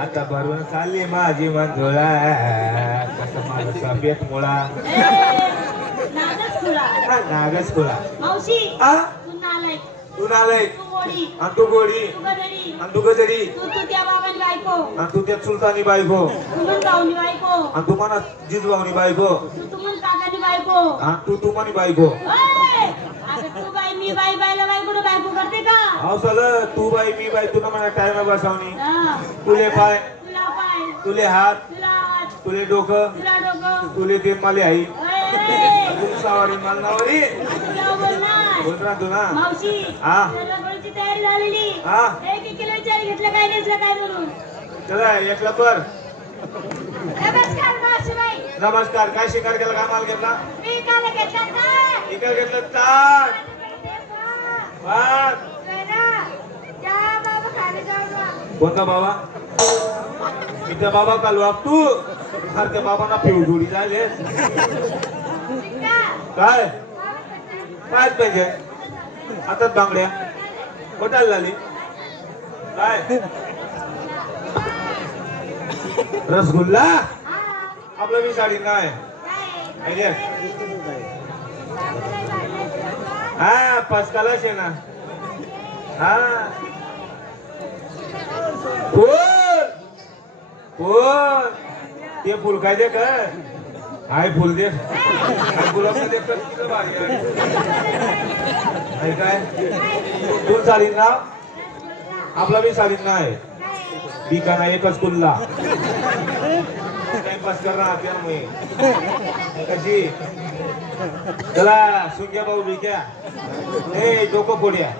आता भरून चालली माझी मंजुळा कसं माझा सफेद मुळा नागस खुळा मावशी तू नालाय तू गोडी तू गजडी त्या बाबांनी बायको तू त्या सुलतानी बायको भाऊनी बायको तू म्हणा जिजभाऊनी बायको तू म्हण काकानी बायको तू म्हणी बायको तू बाई मी बाई बाईला बायको बायको करते का अहो सगळं तू बाई मी बाई तुला म्हणा टाइम बसावणी तुले पाय तुले हात तुले डोकं तुले ते माले आई सावारी मालनावरी बोल ना तू ना मावशी रबरची तयारी झालेली एक किलो चार घेतलं काय नेसलं काय म्हणून चला एकला पर नमस्कार मावशीबाई नमस्कार काय शिकार केला काय माल घेतला मी काल घेतला ताट शिकार घेतला ताट भात त्या बाबा खाली जाऊ कोणता बाबा मी त्या बाबा काल वागतू हर त्या बाबांना पिऊ जोडी झाले काय काय पाहिजे आता बांगड्या कोटाल झाली काय रसगुल्ला आपलं मी साडी नाही हा पसकाला शे ना हा फुल ते फुल काय दे का हाय फुल दे गुलाब दे किती भारी आहे काय तू साडी ना आपला मी साडी नाही बिकाना एकच कुल्ला टाइमपास कर रहा क्या मैं कशी चला सुंग्या भाऊ बिक्या ए डोकं फोड्या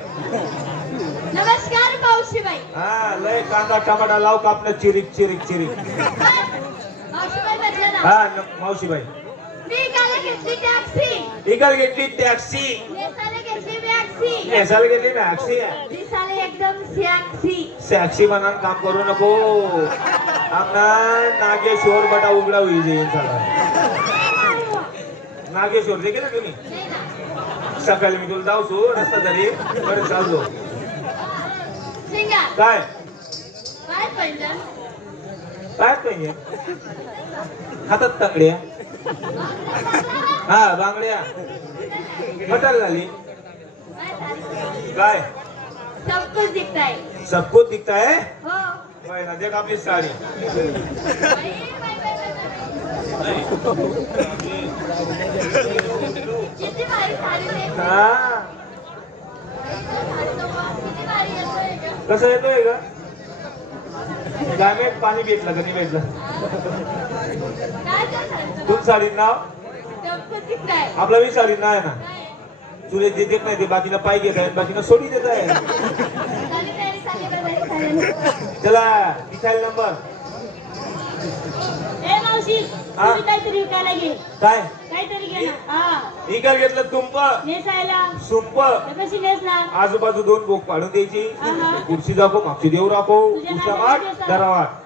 नमस्कार मावशीबाई हा लय कांदा टमाटा लाव कापलं चिरिक चिरिक चिरिक मावशीबाई म्हटलं ना हा मावशीबाई मी काल घेतली टॅक्सी इकल घेतली टॅक्सी नेसाला घेतली टॅक्सी नेसाला घेतली टॅक्सी दिसाले एकदम सॅक्सी सॅक्सी बनान काम करू नको आमना नागेश्वर बटा उघडा होईल जाईल सगळा नागेश्वर देखील ना तुम्ही सकाळी मी तुला जाऊ रस्ता तरी बरं चालतो काय काय पाहिजे काय पाहिजे हातात तंगड्या हा बांगड्या हटाल झाली काय सब कुछ दिखता है सब कुछ दिखता है हो ना देख आपली साडी किती भारी साडी आहे हा कसं येतोय का डायमेट पाणी भेटलं का नाही भेटलं तू साडी नाव सब कुछ दिखता है आपला मी साडी नाव आहे ना तुला जे देत नाही ते बाकीला पाय घेत आहे बाकीला सोडी देत आहे चला विचार नंबर ए मावशी तुम्ही काहीतरी विकायला घे काय काहीतरी घे ना हा इकडे घेतलं तुंप नेसायला सुंप कशी नेसणार आजूबाजू दोन बोक पाडून द्यायची कुर्सी दाखव मागची देऊ राखो कुर्च्या माठ दरावाट